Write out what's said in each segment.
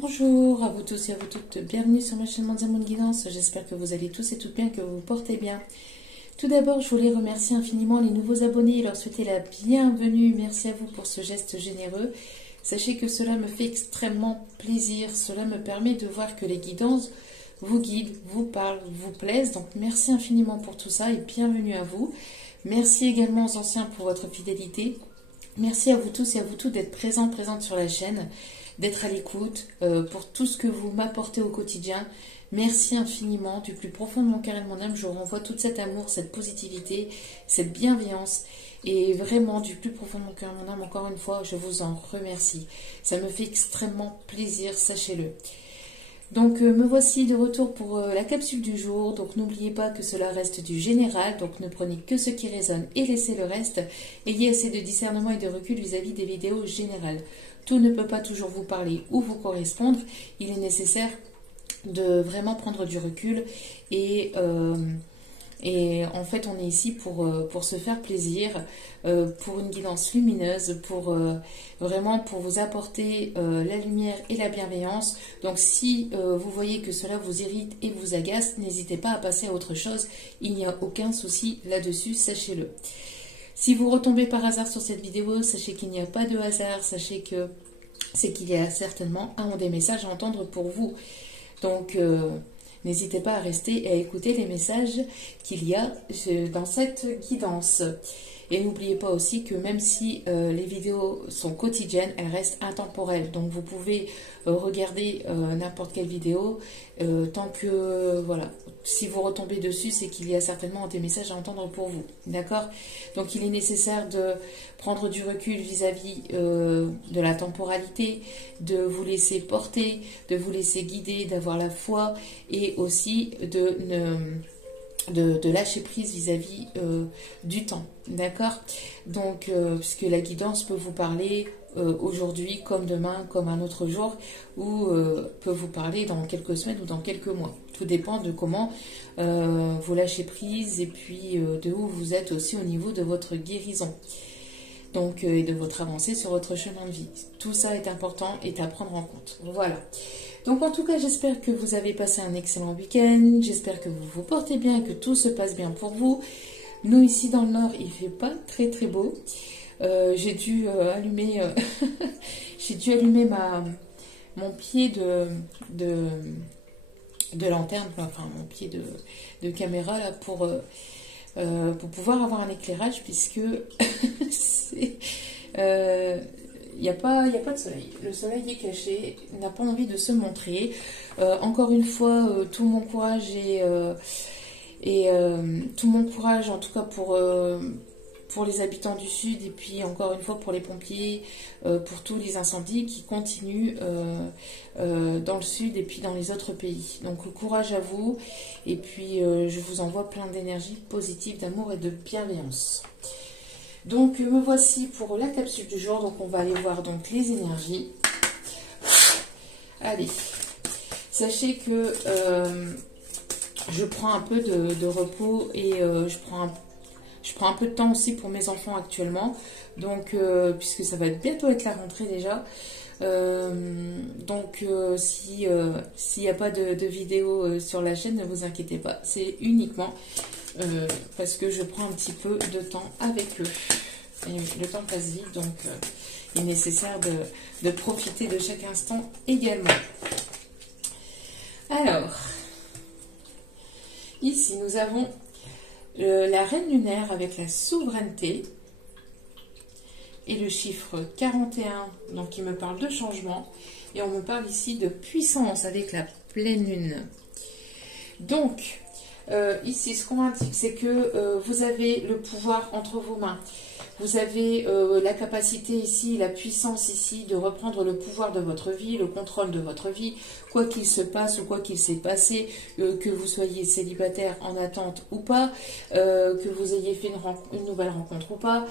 Bonjour à vous tous et à vous toutes, bienvenue sur ma chaîne Mondial Monde Guidance, j'espère que vous allez tous et toutes bien, que vous vous portez bien. Tout d'abord, je voulais remercier infiniment les nouveaux abonnés et leur souhaiter la bienvenue, merci à vous pour ce geste généreux. Sachez que cela me fait extrêmement plaisir, cela me permet de voir que les guidances vous guident, vous parlent, vous plaisent, donc merci infiniment pour tout ça et bienvenue à vous. Merci également aux anciens pour votre fidélité, merci à vous tous et à vous toutes d'être présentes sur la chaîne, d'être à l'écoute, pour tout ce que vous m'apportez au quotidien. Merci infiniment, du plus profond de mon cœur et de mon âme, je renvoie tout cet amour, cette positivité, cette bienveillance, et vraiment du plus profond de mon cœur et de mon âme, encore une fois, je vous en remercie. Ça me fait extrêmement plaisir, sachez-le. Donc me voici de retour pour la capsule du jour, donc n'oubliez pas que cela reste du général, donc ne prenez que ce qui résonne et laissez le reste. Ayez assez de discernement et de recul vis-à-vis des vidéos générales. Tout ne peut pas toujours vous parler ou vous correspondre, il est nécessaire de vraiment prendre du recul et en fait on est ici pour se faire plaisir, pour une guidance lumineuse, vraiment pour vous apporter la lumière et la bienveillance. Donc si vous voyez que cela vous irrite et vous agace, n'hésitez pas à passer à autre chose, il n'y a aucun souci là-dessus, sachez-le. Si vous retombez par hasard sur cette vidéo, sachez qu'il n'y a pas de hasard, sachez que c'est qu'il y a certainement un ou des messages à entendre pour vous. Donc, n'hésitez pas à rester et à écouter les messages qu'il y a dans cette guidance. Et n'oubliez pas aussi que même si les vidéos sont quotidiennes, elles restent intemporelles. Donc, vous pouvez regarder n'importe quelle vidéo tant que, voilà, si vous retombez dessus, c'est qu'il y a certainement des messages à entendre pour vous. D'accord? Donc, il est nécessaire de prendre du recul vis-à-vis de la temporalité, de vous laisser porter, de vous laisser guider, d'avoir la foi et aussi de lâcher prise vis-à-vis du temps, d'accord? Donc, puisque la guidance peut vous parler aujourd'hui comme demain, comme un autre jour, ou peut vous parler dans quelques semaines ou dans quelques mois. Tout dépend de comment vous lâchez prise et puis de où vous êtes aussi au niveau de votre guérison. Donc, et de votre avancée sur votre chemin de vie. Tout ça est important et à prendre en compte. Voilà. Donc, en tout cas, j'espère que vous avez passé un excellent week-end. J'espère que vous vous portez bien et que tout se passe bien pour vous. Nous, ici dans le Nord, il ne fait pas très très beau. J'ai dû allumer, mon pied de lanterne, enfin mon pied de caméra là pour pouvoir avoir un éclairage, puisque il n'y a pas de soleil. Le soleil est caché, n'a pas envie de se montrer. Encore une fois, tout mon courage tout mon courage, en tout cas pour les habitants du Sud, et puis encore une fois pour les pompiers, pour tous les incendies qui continuent dans le Sud et puis dans les autres pays. Donc courage à vous, et puis je vous envoie plein d'énergie positive, d'amour et de bienveillance. Donc me voici pour la capsule du jour. Donc on va aller voir donc les énergies. Allez, sachez que je prends un peu de repos et je prends un peu de temps aussi pour mes enfants actuellement, donc puisque ça va bientôt être la rentrée déjà. Donc s'il n'y a pas de vidéo sur la chaîne, ne vous inquiétez pas, c'est uniquement parce que je prends un petit peu de temps avec eux. Et le temps passe vite, donc il est nécessaire de profiter de chaque instant également. Alors, ici nous avons la reine lunaire avec la souveraineté et le chiffre 41, donc qui me parle de changement, et on me parle ici de puissance avec la pleine lune. Donc ici ce qu'on indique, c'est que vous avez le pouvoir entre vos mains. Vous avez la capacité ici, la puissance ici de reprendre le pouvoir de votre vie, le contrôle de votre vie, quoi qu'il se passe ou quoi qu'il s'est passé, que vous soyez célibataire, en attente ou pas, que vous ayez fait une nouvelle rencontre ou pas,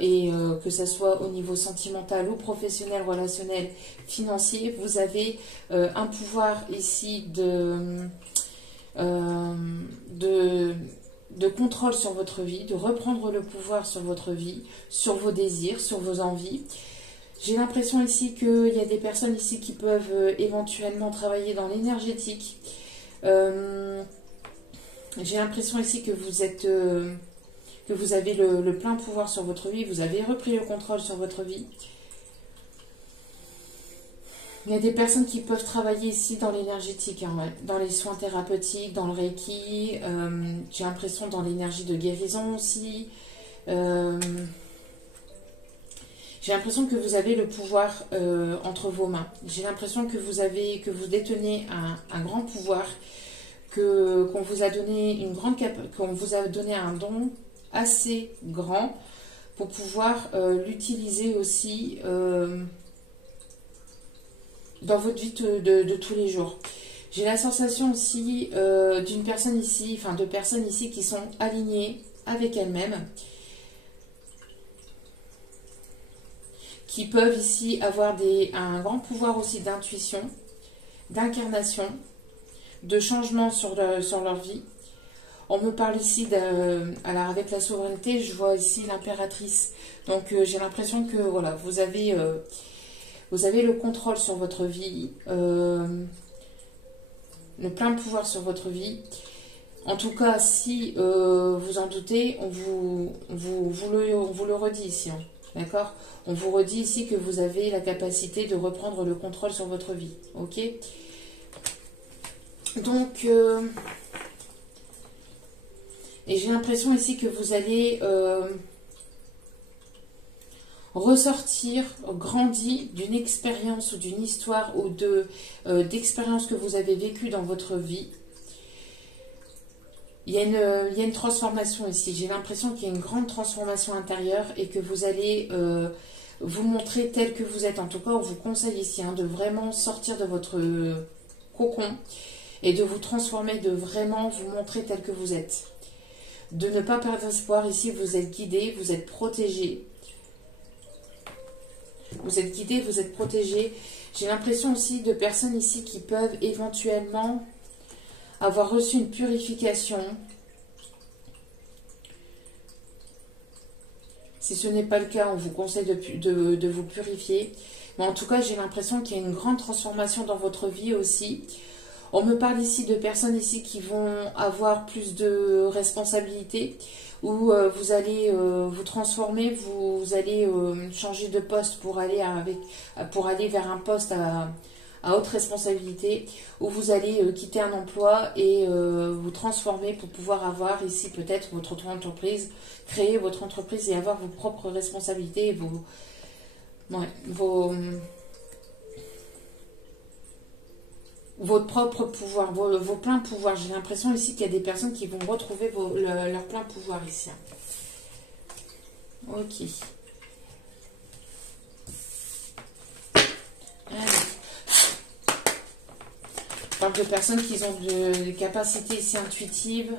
et que ce soit au niveau sentimental ou professionnel, relationnel, financier, vous avez un pouvoir ici de contrôle sur votre vie, de reprendre le pouvoir sur votre vie, sur vos désirs, sur vos envies. J'ai l'impression ici qu'il y a des personnes ici qui peuvent éventuellement travailler dans l'énergétique. J'ai l'impression ici que vous êtes, que vous avez le plein pouvoir sur votre vie. Vous avez repris le contrôle sur votre vie. Il y a des personnes qui peuvent travailler ici dans l'énergétique, hein, ouais, dans les soins thérapeutiques, dans le Reiki. J'ai l'impression dans l'énergie de guérison aussi. J'ai l'impression que vous avez le pouvoir entre vos mains. J'ai l'impression que vous détenez un grand pouvoir, qu'on vous a donné qu'on vous a donné un don assez grand pour pouvoir l'utiliser aussi dans votre vie de tous les jours. J'ai la sensation aussi d'une personne ici, enfin de personnes ici qui sont alignées avec elles-mêmes, qui peuvent ici avoir un grand pouvoir aussi d'intuition, d'incarnation, de changement sur leur vie. On me parle ici, alors avec la souveraineté, je vois ici l'impératrice. Donc j'ai l'impression que voilà, vous avez le contrôle sur votre vie, le plein pouvoir sur votre vie. En tout cas, si vous en doutez, on vous le redit ici. Hein, d'accord? On vous redit ici que vous avez la capacité de reprendre le contrôle sur votre vie. Ok? Donc, et j'ai l'impression ici que vous allez ressortir grandi d'une expérience ou d'une histoire ou d'expérience que vous avez vécue dans votre vie. Il y a une transformation ici. J'ai l'impression qu'il y a une grande transformation intérieure et que vous allez vous montrer tel que vous êtes. En tout cas, on vous conseille ici hein, de vraiment sortir de votre cocon et de vous transformer, de vraiment vous montrer tel que vous êtes. De ne pas perdre espoir. Ici, vous êtes guidé, vous êtes protégé. Vous êtes guidé, vous êtes protégé. J'ai l'impression aussi de personnes ici qui peuvent éventuellement avoir reçu une purification. Si ce n'est pas le cas, on vous conseille de vous purifier. Mais en tout cas, j'ai l'impression qu'il y a une grande transformation dans votre vie aussi. On me parle ici de personnes ici qui vont avoir plus de responsabilités, où vous allez vous transformer, vous allez changer de poste pour aller vers un poste à haute responsabilité, où vous allez quitter un emploi et vous transformer pour pouvoir avoir ici peut-être votre entreprise, créer votre entreprise et avoir vos propres responsabilités, votre propre pouvoir, vos pleins pouvoirs. J'ai l'impression ici qu'il y a des personnes qui vont retrouver leur plein pouvoir ici. Ok. Allez. Je parle de personnes qui ont des capacités ici intuitives,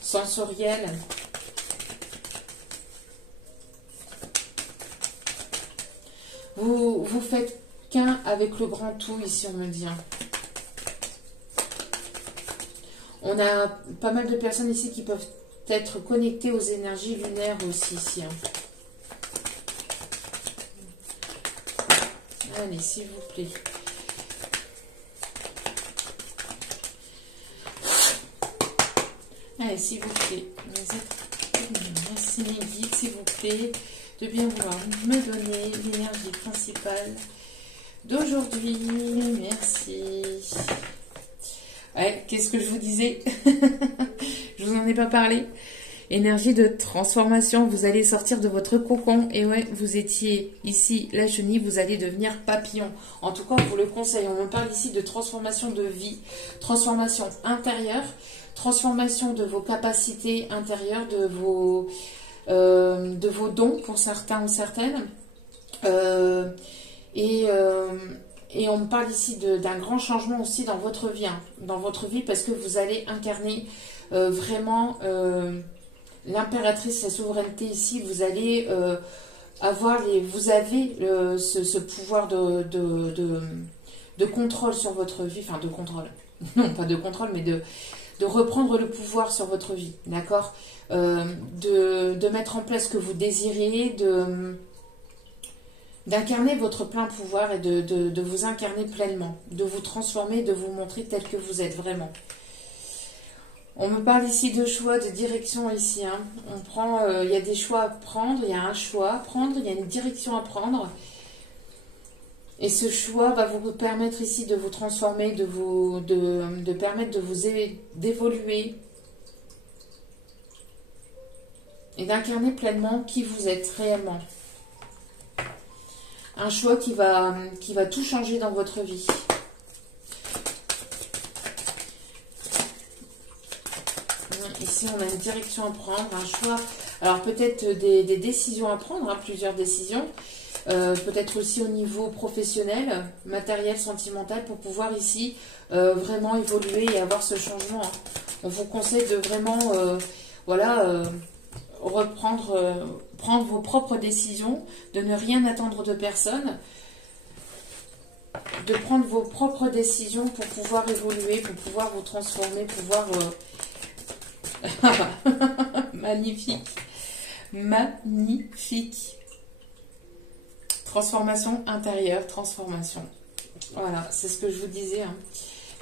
sensorielles. Vous faites qu'un avec le grand tout ici, on me dit. On a pas mal de personnes ici qui peuvent être connectées aux énergies lunaires aussi ici. Allez, s'il vous plaît. Allez, s'il vous plaît. Merci mes guides, s'il vous plaît, de bien vouloir me donner l'énergie principale d'aujourd'hui. Merci. Ouais, qu'est-ce que je vous disais? Je vous en ai pas parlé. Énergie de transformation, vous allez sortir de votre cocon. Et ouais, vous étiez ici la chenille, vous allez devenir papillon. En tout cas, on vous le conseille. On me parle ici de transformation de vie, transformation intérieure, transformation de vos capacités intérieures, de vos dons pour certains ou certaines. Et on me parle ici d'un grand changement aussi dans votre vie, hein, parce que vous allez incarner vraiment l'impératrice, la souveraineté ici. Vous allez vous avez ce pouvoir de contrôle sur votre vie, enfin de contrôle, non pas de contrôle, mais de reprendre le pouvoir sur votre vie, d'accord, de mettre en place ce que vous désirez, d'incarner votre plein pouvoir et de vous incarner pleinement, de vous transformer, de vous montrer tel que vous êtes vraiment. On me parle ici de choix, de direction ici. Hein. On prend, il y a des choix à prendre, il y a un choix à prendre, il y a une direction à prendre. Et ce choix va vous permettre ici de vous transformer, de permettre de vous d'évoluer et d'incarner pleinement qui vous êtes réellement. Un choix qui va tout changer dans votre vie. Ici, on a une direction à prendre, un choix. Alors, peut-être des décisions à prendre, hein, plusieurs décisions. Peut-être aussi au niveau professionnel, matériel, sentimental, pour pouvoir ici vraiment évoluer et avoir ce changement. Hein. On vous conseille de vraiment, prendre vos propres décisions, de ne rien attendre de personne, de prendre vos propres décisions pour pouvoir évoluer, pour pouvoir vous transformer, pouvoir... Magnifique. Magnifique. Transformation intérieure, transformation. Voilà, c'est ce que je vous disais. Hein.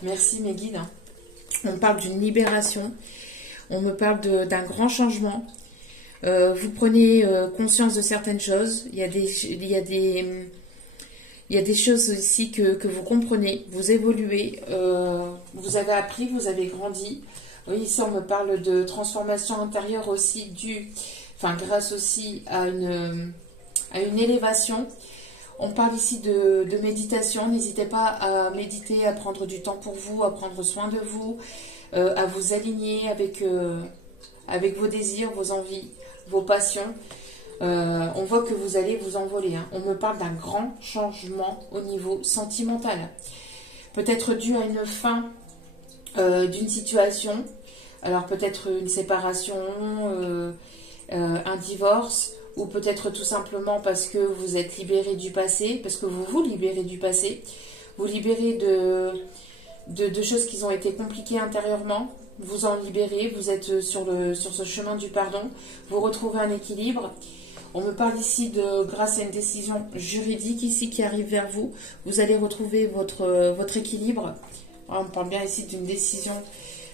Merci mes guides. Hein. On parle d'une libération. On me parle d'un grand changement. Vous prenez conscience de certaines choses. Il y a des choses ici que vous comprenez. Vous évoluez. Vous avez appris, vous avez grandi. Oui, ici on me parle de transformation intérieure aussi grâce aussi à une élévation. On parle ici de méditation. N'hésitez pas à méditer, à prendre du temps pour vous, à prendre soin de vous, à vous aligner avec vos désirs, vos envies, vos passions. On voit que vous allez vous envoler. Hein. On me parle d'un grand changement au niveau sentimental. Peut-être dû à une fin d'une situation, alors peut-être une séparation, un divorce, ou peut-être tout simplement parce que vous êtes libéré du passé, parce que vous vous libérez du passé, vous libérez de choses qui ont été compliquées intérieurement, vous en libérez, vous êtes sur ce chemin du pardon, vous retrouvez un équilibre. On me parle ici grâce à une décision juridique ici qui arrive vers vous, vous allez retrouver votre équilibre. On parle bien ici d'une décision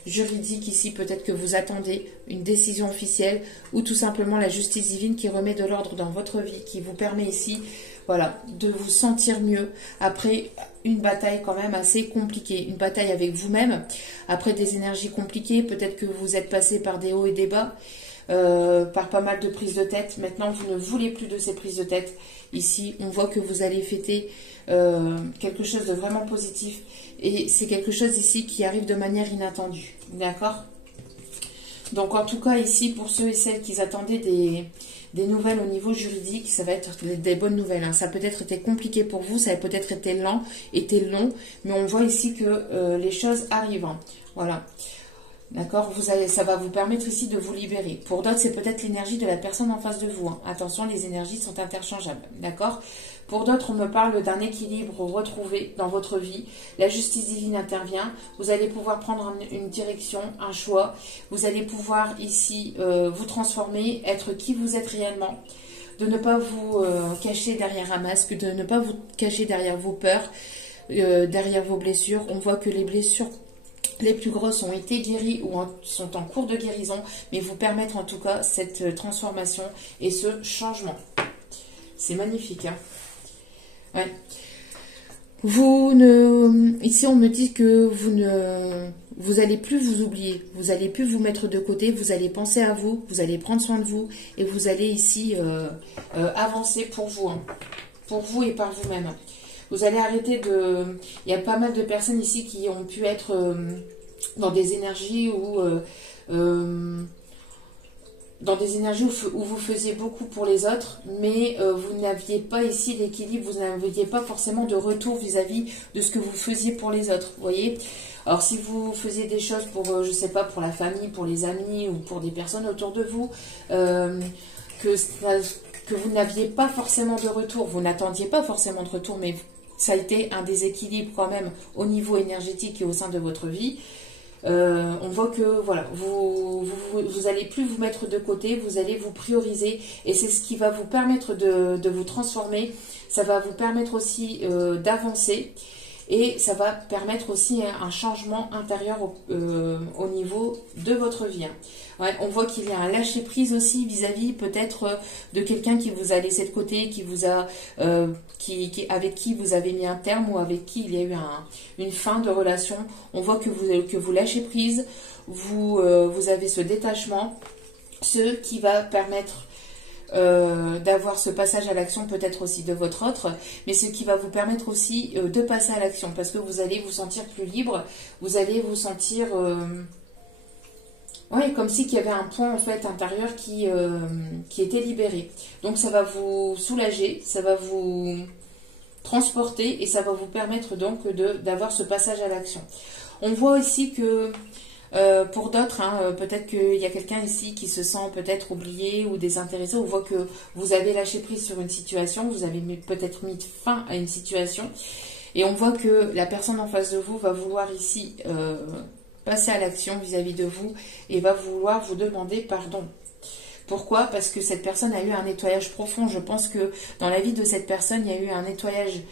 juridique ici, peut-être que vous attendez une décision officielle ou tout simplement la justice divine qui remet de l'ordre dans votre vie, qui vous permet ici, voilà, de vous sentir mieux après une bataille quand même assez compliquée, une bataille avec vous-même, après des énergies compliquées, peut-être que vous êtes passé par des hauts et des bas, par pas mal de prises de tête. Maintenant, vous ne voulez plus de ces prises de tête. Ici, on voit que vous allez fêter quelque chose de vraiment positif. Et c'est quelque chose ici qui arrive de manière inattendue. D'accord? Donc, en tout cas, ici, pour ceux et celles qui attendaient des nouvelles au niveau juridique, ça va être des bonnes nouvelles. Hein. Ça a peut-être été compliqué pour vous, ça a peut-être été long, mais on voit ici que les choses arrivent. Hein. Voilà. D'accord, ça va vous permettre ici de vous libérer. Pour d'autres, c'est peut-être l'énergie de la personne en face de vous. Hein. Attention, les énergies sont interchangeables. D'accord? Pour d'autres, on me parle d'un équilibre retrouvé dans votre vie. La justice divine intervient. Vous allez pouvoir prendre une direction, un choix. Vous allez pouvoir ici vous transformer, être qui vous êtes réellement. De ne pas vous cacher derrière un masque, de ne pas vous cacher derrière vos peurs, derrière vos blessures. On voit que les blessures les plus grosses ont été guéries ou sont en cours de guérison, mais vous permettre en tout cas cette transformation et ce changement. C'est magnifique, hein. Ouais. Ici on me dit que vous allez plus vous oublier, vous allez plus vous mettre de côté, vous allez penser à vous, vous allez prendre soin de vous et vous allez ici avancer pour vous, hein, pour vous et par vous-même. Vous allez arrêter il y a pas mal de personnes ici qui ont pu être dans des énergies où vous faisiez beaucoup pour les autres, mais vous n'aviez pas ici l'équilibre, vous n'aviez pas forcément de retour vis-à-vis de ce que vous faisiez pour les autres, vous voyez. Alors si vous faisiez des choses pour, je sais pas, pour la famille, pour les amis ou pour des personnes autour de vous, que vous n'aviez pas forcément de retour, vous n'attendiez pas forcément de retour, mais ça a été un déséquilibre quand même au niveau énergétique et au sein de votre vie. On voit que voilà, vous allez plus vous mettre de côté, vous allez vous prioriser et c'est ce qui va vous permettre de vous transformer. Ça va vous permettre aussi d'avancer et ça va permettre aussi un changement intérieur au niveau de votre vie. Ouais, on voit qu'il y a un lâcher prise aussi vis-à-vis peut-être de quelqu'un qui vous a laissé de côté, qui vous a, avec qui vous avez mis un terme ou avec qui il y a eu une fin de relation. On voit que vous lâchez prise, vous avez ce détachement, ce qui va permettre d'avoir ce passage à l'action peut-être aussi de votre autre, mais ce qui va vous permettre aussi de passer à l'action parce que vous allez vous sentir plus libre, vous allez vous sentir ouais, comme si qu'il y avait un point en fait intérieur qui était libéré. Donc ça va vous soulager, ça va vous transporter et ça va vous permettre donc d'avoir ce passage à l'action. On voit aussi que pour d'autres, hein, peut-être qu'il y a quelqu'un ici qui se sent peut-être oublié ou désintéressé. On voit que vous avez lâché prise sur une situation, vous avez peut-être mis fin à une situation. Et on voit que la personne en face de vous va vouloir ici passer à l'action vis-à-vis de vous et va vouloir vous demander pardon. Pourquoi? Parce que cette personne a eu un nettoyage profond. Je pense que dans la vie de cette personne, il y a eu un nettoyage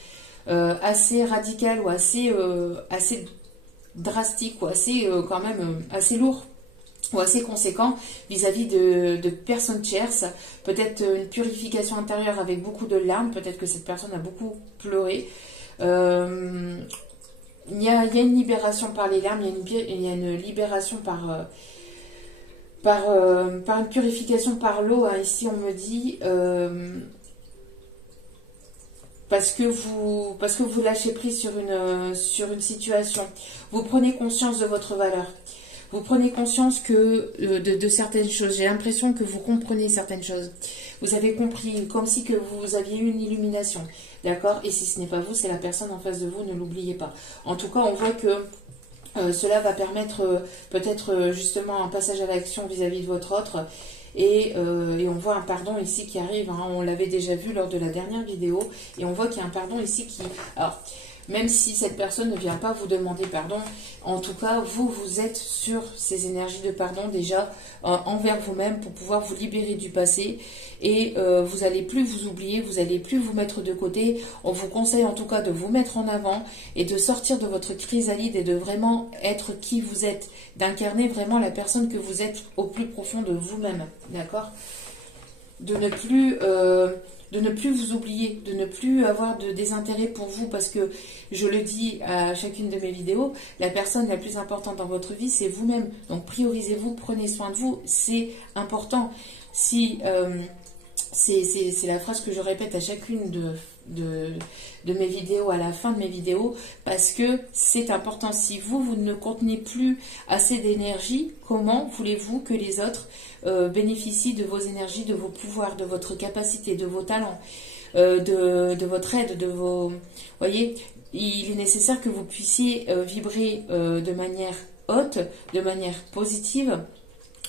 assez radical ou assez drastique ou assez quand même assez lourd ou assez conséquent vis-à-vis de personnes tierces, peut-être une purification intérieure avec beaucoup de larmes, peut-être que cette personne a beaucoup pleuré. Il y a une libération par les larmes, il y a une libération par une purification par l'eau, hein. Ici on me dit parce que vous lâchez prise sur une situation. Vous prenez conscience de votre valeur. Vous prenez conscience de certaines choses. J'ai l'impression que vous comprenez certaines choses. Vous avez compris, comme si que vous aviez eu une illumination. D'accord? Et si ce n'est pas vous, c'est la personne en face de vous, ne l'oubliez pas. En tout cas, on voit que cela va permettre peut-être justement un passage à l'action vis-à-vis de votre autre. Et on voit un pardon ici qui arrive, hein. On l'avait déjà vu lors de la dernière vidéo. Et on voit qu'il y a un pardon ici qui... Alors, même si cette personne ne vient pas vous demander pardon, en tout cas, vous êtes sur ces énergies de pardon déjà envers vous-même pour pouvoir vous libérer du passé. Et vous n'allez plus vous oublier, vous n'allez plus vous mettre de côté. On vous conseille en tout cas de vous mettre en avant et de sortir de votre chrysalide et de vraiment être qui vous êtes, d'incarner vraiment la personne que vous êtes au plus profond de vous-même, d'accord? De ne plus vous oublier, de ne plus avoir de désintérêt pour vous, parce que je le dis à chacune de mes vidéos, la personne la plus importante dans votre vie, c'est vous-même. Donc priorisez-vous, prenez soin de vous, c'est important. Si c'est la phrase que je répète à chacune de mes vidéos, à la fin de mes vidéos, parce que c'est important. Si vous ne contenez plus assez d'énergie, comment voulez-vous que les autres bénéficient de vos énergies, de vos pouvoirs, de votre capacité, de vos talents, de votre aide, de vos... Voyez, il est nécessaire que vous puissiez vibrer de manière haute, de manière positive.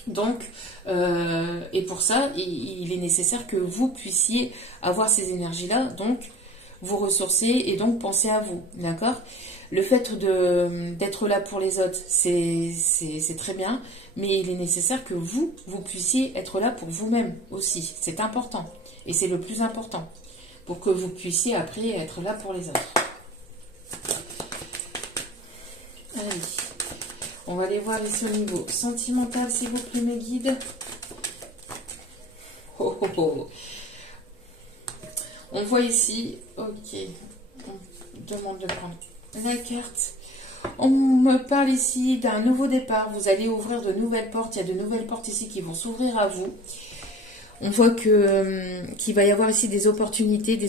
Donc, et pour ça, il est nécessaire que vous puissiez avoir ces énergies-là, donc vous ressourcer et donc penser à vous, d'accord? Le fait d'être là pour les autres, c'est très bien, mais il est nécessaire que vous puissiez être là pour vous-même aussi. C'est important, et c'est le plus important, pour que vous puissiez après être là pour les autres. Allez. On va aller voir ici au niveau sentimental, s'il vous plaît, mes guides. Oh, oh, oh. On voit ici, ok, on demande de prendre la carte. On me parle ici d'un nouveau départ. Vous allez ouvrir de nouvelles portes. Il y a de nouvelles portes ici qui vont s'ouvrir à vous. On voit qu'il va y avoir ici des opportunités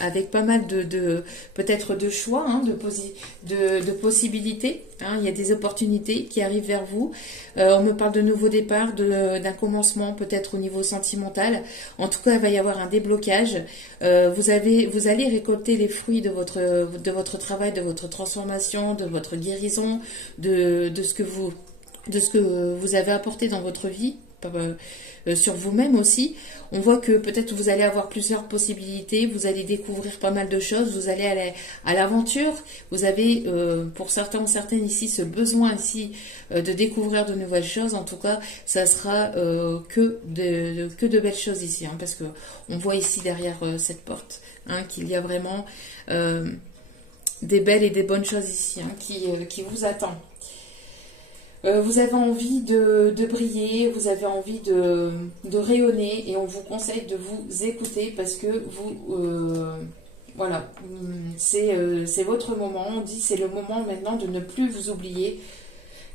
avec pas mal peut-être de choix, hein, de possibilités. Hein. Il y a des opportunités qui arrivent vers vous. On me parle de nouveaux départs, d'un commencement peut-être au niveau sentimental. En tout cas, il va y avoir un déblocage. Vous allez récolter les fruits de votre travail, de votre transformation, de votre guérison, de ce que vous avez apporté dans votre vie sur vous-même aussi. On voit que peut-être vous allez avoir plusieurs possibilités, vous allez découvrir pas mal de choses, vous allez aller à l'aventure. Vous avez, pour certains ou certaines ici, ce besoin ici de découvrir de nouvelles choses. En tout cas, ça sera que de belles choses ici, hein, parce que on voit ici derrière cette porte hein, qu'il y a vraiment des belles et des bonnes choses ici hein, qui vous attendent. Vous avez envie de briller, vous avez envie de rayonner et on vous conseille de vous écouter parce que vous, voilà, c'est votre moment. On dit c'est le moment maintenant de ne plus vous oublier,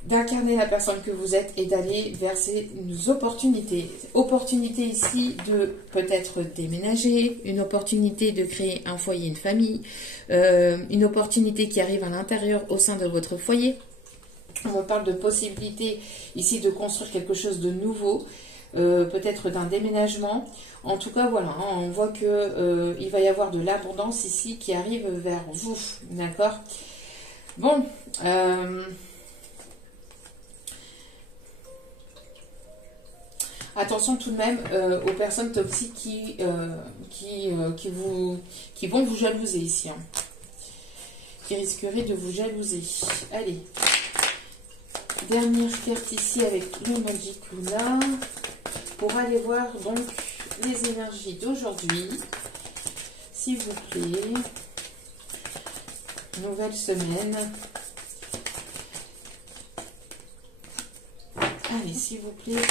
d'incarner la personne que vous êtes et d'aller vers ces opportunités. Opportunité ici de peut-être déménager, une opportunité de créer un foyer, une famille, une opportunité qui arrive à l'intérieur au sein de votre foyer. On parle de possibilité ici de construire quelque chose de nouveau, peut-être d'un déménagement. En tout cas, voilà, hein, on voit que il va y avoir de l'abondance ici qui arrive vers vous, d'accord? Bon, attention tout de même aux personnes toxiques qui vont vous jalouser ici, hein, qui risqueraient de vous jalouser. Allez. Dernière carte ici avec le Magic Luna pour aller voir donc les énergies d'aujourd'hui. S'il vous plaît. Nouvelle semaine. Allez, s'il vous plaît.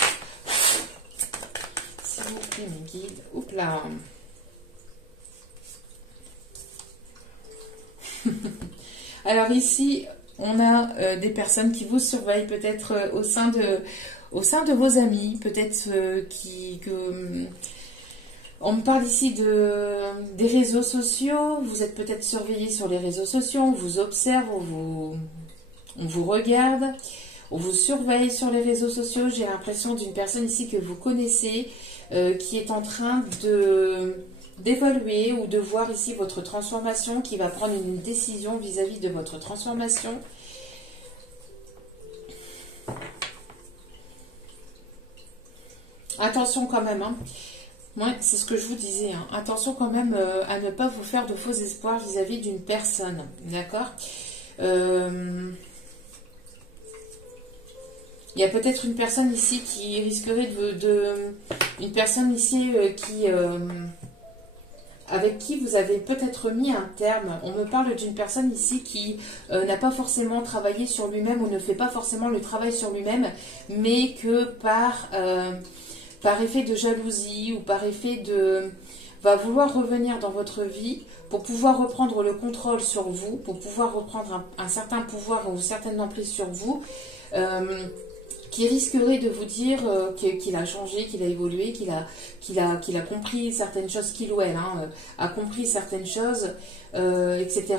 S'il vous plaît, mes guides. Oups là. Alors ici... On a des personnes qui vous surveillent peut-être au sein de vos amis, peut-être on me parle ici des réseaux sociaux, vous êtes peut-être surveillés sur les réseaux sociaux, on vous observe, on vous regarde, on vous surveille sur les réseaux sociaux. J'ai l'impression d'une personne ici que vous connaissez qui est en train d'évaluer ou de voir ici votre transformation, qui va prendre une décision vis-à-vis de votre transformation. Attention quand même, hein. Ouais, c'est ce que je vous disais, hein. Attention quand même à ne pas vous faire de faux espoirs vis-à-vis d'une personne, d'accord? Il y a peut-être une personne ici qui risquerait une personne ici avec qui vous avez peut-être mis un terme. On me parle d'une personne ici qui n'a pas forcément travaillé sur lui-même ou ne fait pas forcément le travail sur lui-même, mais que par effet de jalousie ou par effet va vouloir revenir dans votre vie pour pouvoir reprendre le contrôle sur vous, pour pouvoir reprendre un certain pouvoir ou une certaine emprise sur vous, qui risquerait de vous dire qu'il a changé, qu'il a évolué, qu'il a compris certaines choses, qu'il ou elle a compris certaines choses, etc.,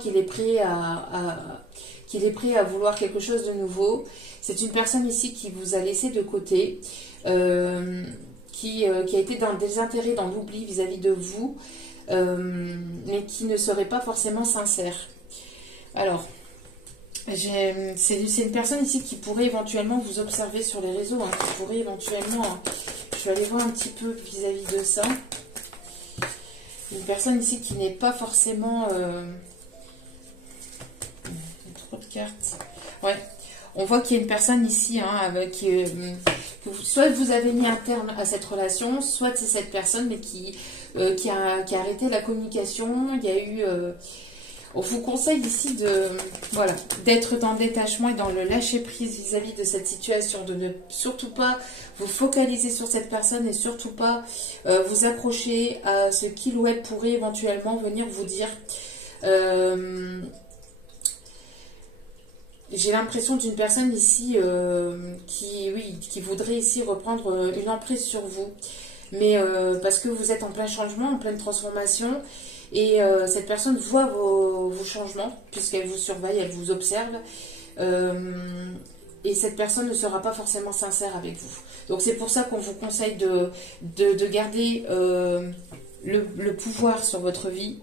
qu'il est prêt à vouloir quelque chose de nouveau. C'est une personne ici qui vous a laissé de côté, qui a été dans le désintérêt, dans l'oubli vis-à-vis de vous, mais qui ne serait pas forcément sincère. Alors, c'est une personne ici qui pourrait éventuellement vous observer sur les réseaux, hein, qui pourrait éventuellement, je vais aller voir un petit peu vis-à-vis de ça. Une personne ici qui n'est pas forcément... il y a trop de cartes. Ouais, on voit qu'il y a une personne ici, hein, avec... soit vous avez mis un terme à cette relation, soit c'est cette personne mais qui a arrêté la communication. Il y a eu... on vous conseille ici d'être dans le détachement et dans le lâcher-prise vis-à-vis de cette situation, de ne surtout pas vous focaliser sur cette personne et surtout pas vous accrocher à ce qu'il ou elle pourrait éventuellement venir vous dire. J'ai l'impression d'une personne ici qui voudrait ici reprendre une emprise sur vous, mais parce que vous êtes en plein changement, en pleine transformation. Et cette personne voit vos changements, puisqu'elle vous surveille, elle vous observe. Et cette personne ne sera pas forcément sincère avec vous. Donc c'est pour ça qu'on vous conseille de garder le pouvoir sur votre vie.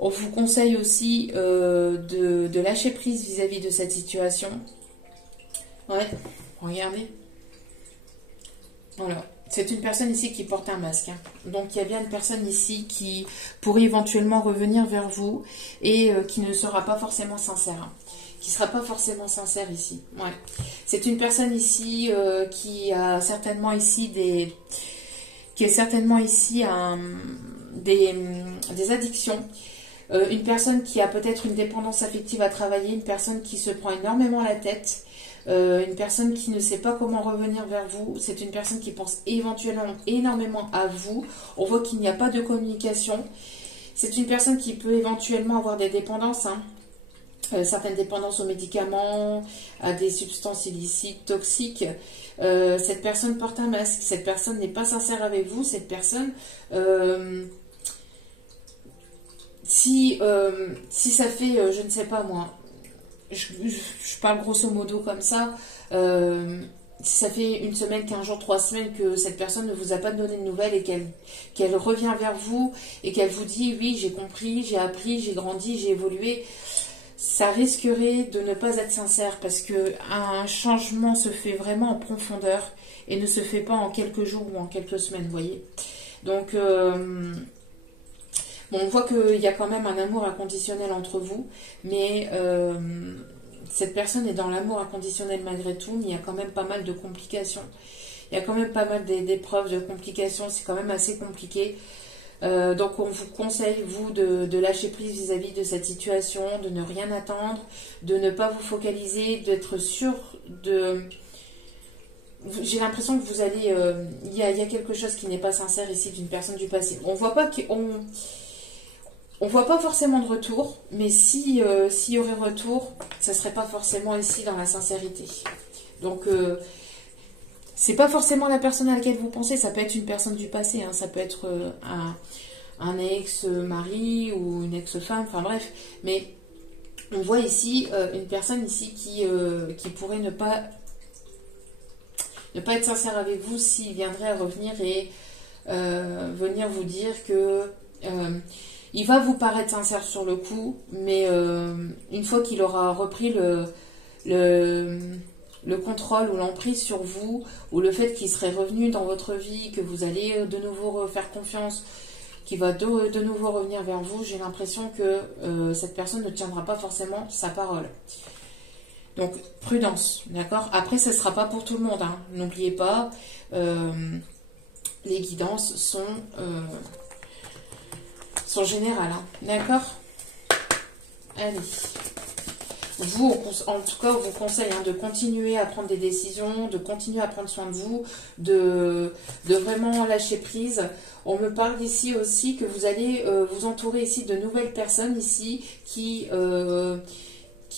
On vous conseille aussi de lâcher prise vis-à-vis de cette situation. Ouais, regardez. Voilà. C'est une personne ici qui porte un masque, hein. Donc il y a bien une personne ici qui pourrait éventuellement revenir vers vous et qui ne sera pas forcément sincère, hein. Qui ne sera pas forcément sincère ici. Ouais. C'est une personne ici qui a certainement ici des addictions. Une personne qui a peut-être une dépendance affective à travailler, une personne qui se prend énormément la tête, une personne qui ne sait pas comment revenir vers vous. C'est une personne qui pense éventuellement énormément à vous. On voit qu'il n'y a pas de communication. C'est une personne qui peut éventuellement avoir des dépendances, hein. Certaines dépendances aux médicaments, à des substances illicites, toxiques. Cette personne porte un masque. Cette personne n'est pas sincère avec vous. Cette personne... si ça fait, je ne sais pas moi, je parle grosso modo comme ça, si ça fait une semaine, 15 jours, 3 semaines que cette personne ne vous a pas donné de nouvelles et qu'elle revient vers vous et qu'elle vous dit oui, j'ai compris, j'ai appris, j'ai grandi, j'ai évolué, ça risquerait de ne pas être sincère parce que un changement se fait vraiment en profondeur et ne se fait pas en quelques jours ou en quelques semaines, vous voyez. Donc... bon, on voit qu'il y a quand même un amour inconditionnel entre vous, mais cette personne est dans l'amour inconditionnel malgré tout, mais il y a quand même pas mal de complications. Il y a quand même pas mal d'épreuves, de complications, c'est quand même assez compliqué. Donc on vous conseille, vous, de lâcher prise vis-à-vis de cette situation, de ne rien attendre, de ne pas vous focaliser, d'être sûr de... J'ai l'impression que vous allez... il y a quelque chose qui n'est pas sincère ici d'une personne du passé. On voit pas on voit pas forcément de retour, mais s'il y aurait retour, ça serait pas forcément ici dans la sincérité. Donc, c'est pas forcément la personne à laquelle vous pensez, ça peut être une personne du passé, hein, ça peut être un ex-mari ou une ex-femme, enfin bref. Mais on voit ici une personne ici qui pourrait ne pas être sincère avec vous s'il viendrait à revenir et venir vous dire que... il va vous paraître sincère sur le coup, mais une fois qu'il aura repris le contrôle ou l'emprise sur vous, ou le fait qu'il serait revenu dans votre vie, que vous allez de nouveau faire confiance, qu'il va de nouveau revenir vers vous, j'ai l'impression que cette personne ne tiendra pas forcément sa parole. Donc, prudence, d'accord? Après, ce ne sera pas pour tout le monde, hein. N'oubliez pas, les guidances sont générales, hein. D'accord? Allez. Vous, en tout cas, on vous conseille, hein, de continuer à prendre des décisions, de continuer à prendre soin de vous, de vraiment lâcher prise. On me parle ici aussi que vous allez vous entourer ici de nouvelles personnes ici qui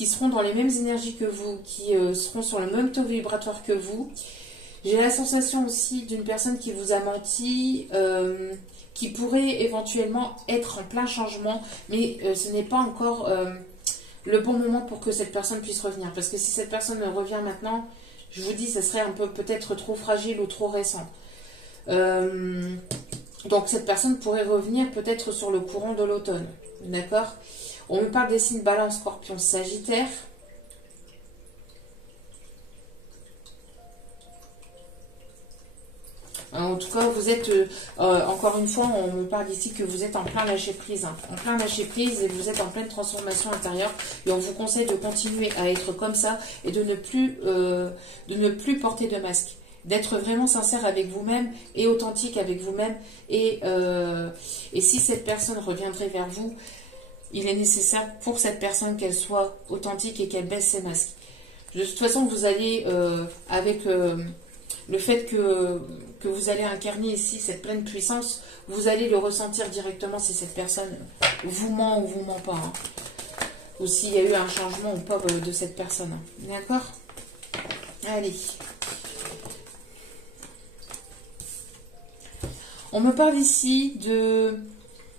seront dans les mêmes énergies que vous, qui seront sur le même taux vibratoire que vous. J'ai la sensation aussi d'une personne qui vous a menti, qui pourrait éventuellement être en plein changement, mais ce n'est pas encore le bon moment pour que cette personne puisse revenir. Parce que si cette personne revient maintenant, je vous dis, ça serait un peu peut-être trop fragile ou trop récent. Donc cette personne pourrait revenir peut-être sur le courant de l'automne. D'accord? On me parle des signes Balance, Scorpion, Sagittaire. En tout cas, vous êtes, encore une fois, on me parle ici que vous êtes en plein lâcher-prise, hein, en plein lâcher-prise et vous êtes en pleine transformation intérieure. Et on vous conseille de continuer à être comme ça et de ne plus porter de masque. D'être vraiment sincère avec vous-même et authentique avec vous-même. Et si cette personne reviendrait vers vous, il est nécessaire pour cette personne qu'elle soit authentique et qu'elle baisse ses masques. De toute façon, vous allez, avec... le fait que vous allez incarner ici cette pleine puissance, vous allez le ressentir directement si cette personne vous ment ou vous ment pas. Hein. Ou s'il y a eu un changement ou pas de cette personne. D'accord? Allez. On me parle ici de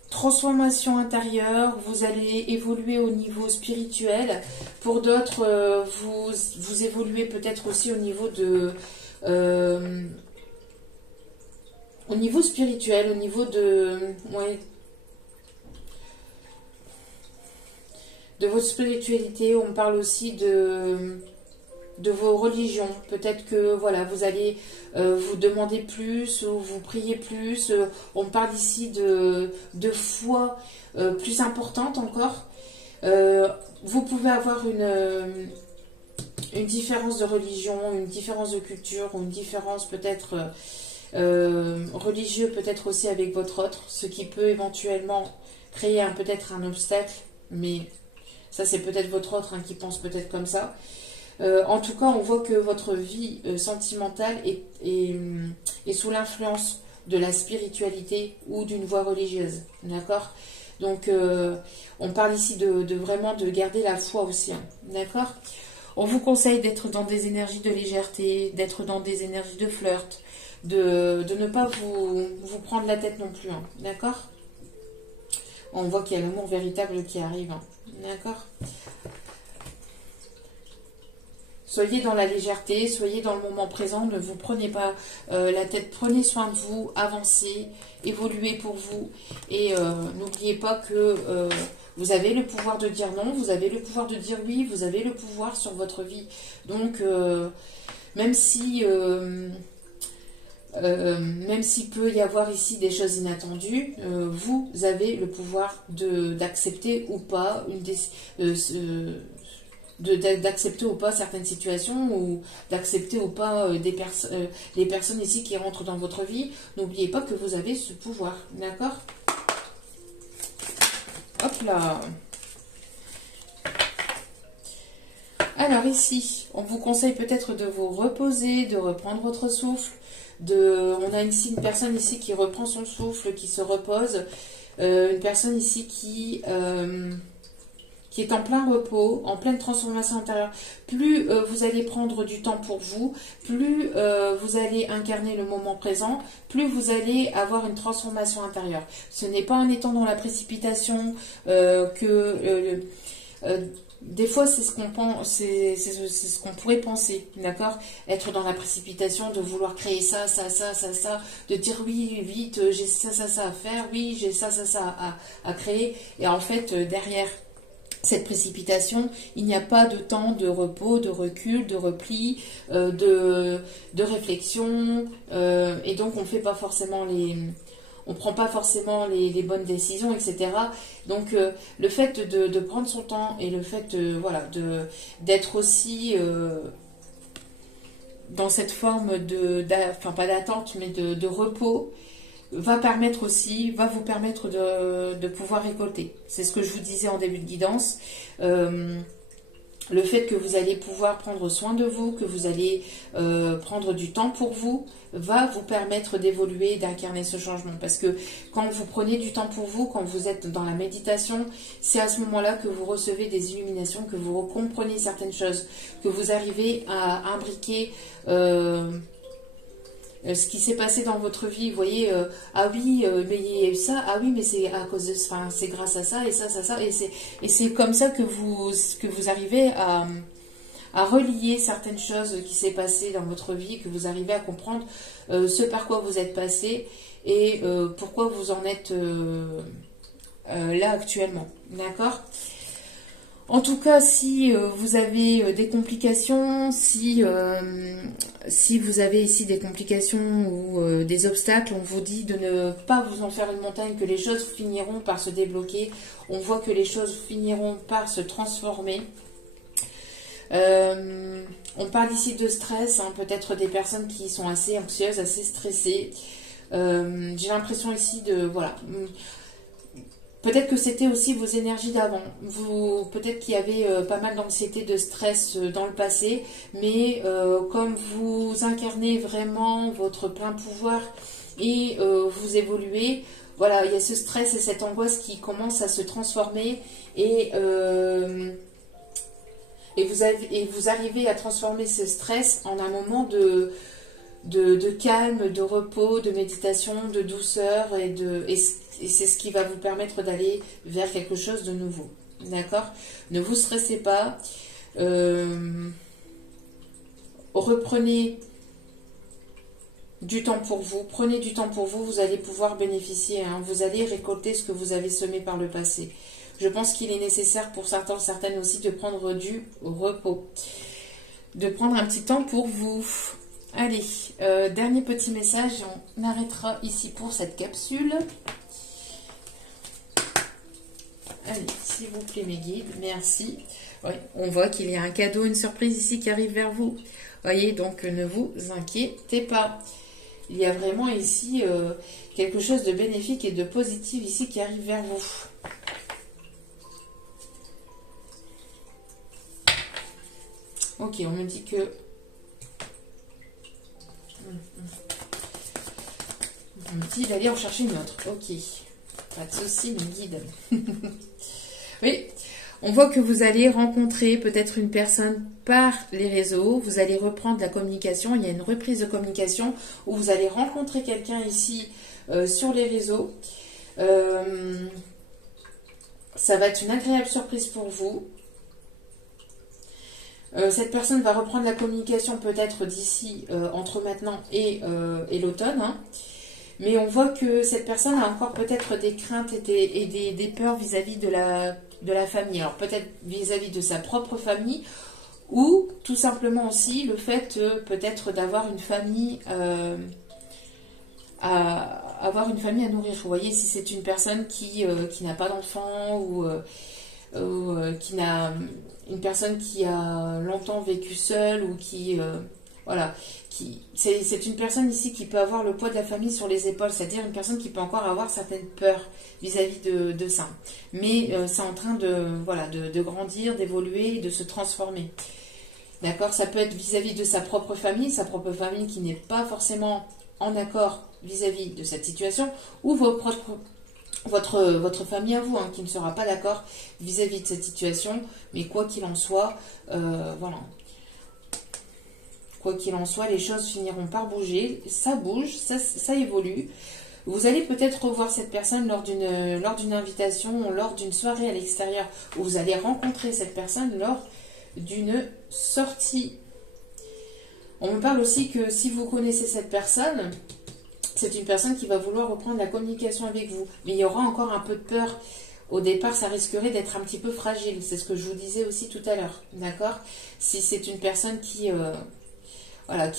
transformation intérieure. Vous allez évoluer au niveau spirituel. Pour d'autres, vous évoluez peut-être aussi au niveau de... au niveau spirituel, au niveau de votre spiritualité. On parle aussi de de vos religions. Peut-être que voilà, vous allez vous demander plus ou vous prier plus. On parle ici de foi plus importante encore. Vous pouvez avoir une différence de religion, une différence de culture, ou une différence peut-être religieux, peut-être aussi avec votre autre, ce qui peut éventuellement créer peut-être un obstacle, mais ça c'est peut-être votre autre qui pense peut-être comme ça. En tout cas, on voit que votre vie sentimentale est sous l'influence de la spiritualité ou d'une voie religieuse, d'accord? Donc, on parle ici de vraiment de garder la foi aussi, hein, d'accord? On vous conseille d'être dans des énergies de légèreté, d'être dans des énergies de flirt, de ne pas vous prendre la tête non plus, hein, d'accord? On voit qu'il y a l'amour véritable qui arrive, hein, d'accord? Soyez dans la légèreté, soyez dans le moment présent, ne vous prenez pas la tête, prenez soin de vous, avancez, évoluez pour vous. Et n'oubliez pas que vous avez le pouvoir de dire non, vous avez le pouvoir de dire oui, vous avez le pouvoir sur votre vie. Donc, même s'il peut y avoir ici des choses inattendues, vous avez le pouvoir d'accepter ou pas d'accepter ou pas certaines situations ou d'accepter ou pas les personnes ici qui rentrent dans votre vie. N'oubliez pas que vous avez ce pouvoir, d'accord? Hop là. Alors ici, on vous conseille peut-être de vous reposer, de reprendre votre souffle. On a ici une personne ici qui reprend son souffle, qui se repose. Une personne ici qui est en plein repos, en pleine transformation intérieure. Plus vous allez prendre du temps pour vous, plus vous allez incarner le moment présent, plus vous allez avoir une transformation intérieure. Ce n'est pas en étant dans la précipitation des fois, c'est ce qu'on pense, c'est ce qu'on pourrait penser, d'accord? Être dans la précipitation, de vouloir créer ça, de dire oui, vite, j'ai ça à faire, oui, j'ai ça à créer. Et en fait, derrière cette précipitation, il n'y a pas de temps de repos, de recul, de repli, de réflexion, et donc on fait pas forcément on prend pas forcément les bonnes décisions, etc. Donc le fait de prendre son temps et le fait voilà, d'être aussi dans cette forme enfin pas d'attente, mais de repos, va vous permettre de pouvoir récolter. C'est ce que je vous disais en début de guidance. Le fait que vous allez pouvoir prendre soin de vous, que vous allez prendre du temps pour vous, va vous permettre d'évoluer, d'incarner ce changement. Parce que quand vous prenez du temps pour vous, quand vous êtes dans la méditation, c'est à ce moment-là que vous recevez des illuminations, que vous comprenez certaines choses, que vous arrivez à imbriquer ce qui s'est passé dans votre vie. Vous voyez, ah oui, mais il y a eu ça, ah oui, mais c'est à cause de, enfin, c'est grâce à ça, et ça, et c'est comme ça que vous arrivez à relier certaines choses qui s'est passé dans votre vie, que vous arrivez à comprendre ce par quoi vous êtes passé et pourquoi vous en êtes là actuellement, d'accord? En tout cas, si vous avez des complications, si vous avez ici des complications ou des obstacles, on vous dit de ne pas vous en faire une montagne, que les choses finiront par se débloquer. On voit que les choses finiront par se transformer. On parle ici de stress, hein, peut-être des personnes qui sont assez anxieuses, assez stressées. J'ai l'impression ici de... Voilà. Peut-être que c'était aussi vos énergies d'avant. Peut-être qu'il y avait pas mal d'anxiété, de stress dans le passé, mais comme vous incarnez vraiment votre plein pouvoir et vous évoluez, voilà, il y a ce stress et cette angoisse qui commencent à se transformer et vous arrivez à transformer ce stress en un moment de calme, de repos, de méditation, de douceur et c'est ce qui va vous permettre d'aller vers quelque chose de nouveau. D'accord? Ne vous stressez pas. Reprenez du temps pour vous. Prenez du temps pour vous. Vous allez pouvoir bénéficier. Hein, vous allez récolter ce que vous avez semé par le passé. Je pense qu'il est nécessaire pour certains, certaines aussi, de prendre du repos. de prendre un petit temps pour vous. Allez, dernier petit message, on arrêtera ici pour cette capsule. Allez, s'il vous plaît mes guides, merci. Oui, on voit qu'il y a un cadeau, une surprise ici qui arrive vers vous. Voyez, donc ne vous inquiétez pas. Il y a vraiment ici quelque chose de bénéfique et de positif ici qui arrive vers vous. Ok, on me dit que... On me dit d'aller en chercher une autre. Ok, pas de souci, mes guides. Oui, on voit que vous allez rencontrer peut-être une personne par les réseaux. Vous allez reprendre la communication. Il y a une reprise de communication où vous allez rencontrer quelqu'un ici sur les réseaux. Ça va être une agréable surprise pour vous. Cette personne va reprendre la communication peut-être d'ici entre maintenant et l'automne. Hein. Mais on voit que cette personne a encore peut-être des craintes et des peurs vis-à-vis de la famille. Alors peut-être vis-à-vis de sa propre famille ou tout simplement aussi le fait peut-être d'avoir une famille à nourrir. Vous voyez, si c'est une personne qui n'a pas d'enfant ou qui n'a une personne qui a longtemps vécu seule ou qui voilà, c'est une personne ici qui peut avoir le poids de la famille sur les épaules, c'est-à-dire une personne qui peut encore avoir certaines peurs vis-à-vis de ça. Mais c'est en train de grandir, d'évoluer, de se transformer. D'accord? Ça peut être vis-à-vis de sa propre famille qui n'est pas forcément en accord vis-à-vis de cette situation, ou votre famille à vous, hein, qui ne sera pas d'accord vis-à-vis de cette situation, mais quoi qu'il en soit, voilà. Quoi qu'il en soit, les choses finiront par bouger, ça bouge, ça évolue. Vous allez peut-être revoir cette personne lors d'une invitation, lors d'une soirée à l'extérieur, ou vous allez rencontrer cette personne lors d'une sortie. On me parle aussi que si vous connaissez cette personne, c'est une personne qui va vouloir reprendre la communication avec vous. Mais il y aura encore un peu de peur. Au départ, ça risquerait d'être un petit peu fragile. C'est ce que je vous disais aussi tout à l'heure. D'accord? Si c'est une personne qui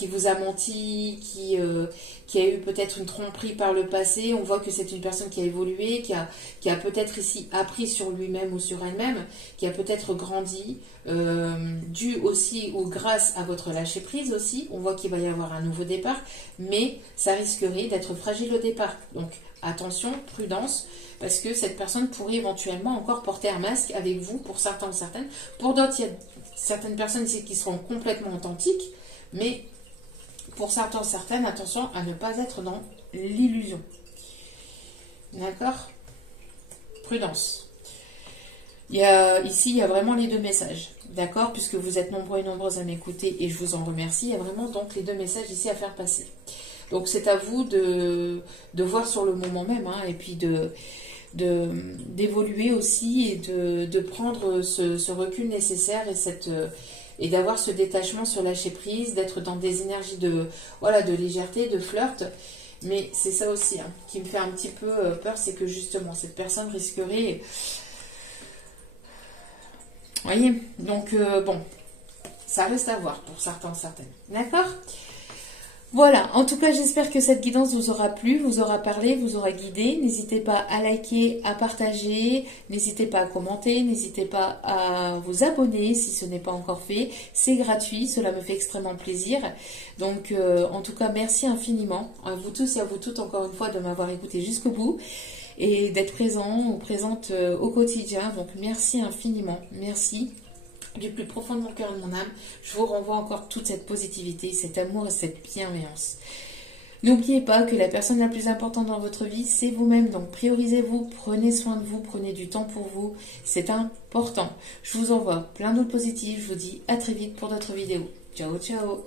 vous a menti, qui a eu peut-être une tromperie par le passé, on voit que c'est une personne qui a évolué, qui a peut-être ici appris sur lui-même ou sur elle-même, qui a peut-être grandi, dû aussi ou grâce à votre lâcher-prise aussi. On voit qu'il va y avoir un nouveau départ, mais ça risquerait d'être fragile au départ. Donc attention, prudence, parce que cette personne pourrait éventuellement encore porter un masque avec vous pour certains ou certaines. Pour d'autres, il y a certaines personnes ici qui seront complètement authentiques, mais pour certains, certaines, attention à ne pas être dans l'illusion. D'accord? Prudence. Ici, il y a vraiment les deux messages. D'accord? Puisque vous êtes nombreux et nombreuses à m'écouter et je vous en remercie. Il y a vraiment donc les deux messages ici à faire passer. Donc c'est à vous de voir sur le moment même, hein, et puis d'évoluer aussi et de prendre ce recul nécessaire et d'avoir ce détachement sur lâcher prise, d'être dans des énergies de légèreté, de flirt. Mais c'est ça aussi, hein, qui me fait un petit peu peur, c'est que justement cette personne risquerait... Vous voyez? Donc bon, ça reste à voir pour certains, certaines. D'accord? Voilà, en tout cas, j'espère que cette guidance vous aura plu, vous aura parlé, vous aura guidé. N'hésitez pas à liker, à partager, n'hésitez pas à commenter, n'hésitez pas à vous abonner si ce n'est pas encore fait. C'est gratuit, cela me fait extrêmement plaisir. Donc, en tout cas, merci infiniment à vous tous et à vous toutes, encore une fois, de m'avoir écouté jusqu'au bout et d'être présent ou présente au quotidien. Donc, merci infiniment, merci. Du plus profond de mon cœur et de mon âme, je vous renvoie encore toute cette positivité, cet amour et cette bienveillance. N'oubliez pas que la personne la plus importante dans votre vie, c'est vous-même. Donc priorisez-vous, prenez soin de vous, prenez du temps pour vous. C'est important. Je vous envoie plein d'autres positifs. Je vous dis à très vite pour d'autres vidéos. Ciao, ciao.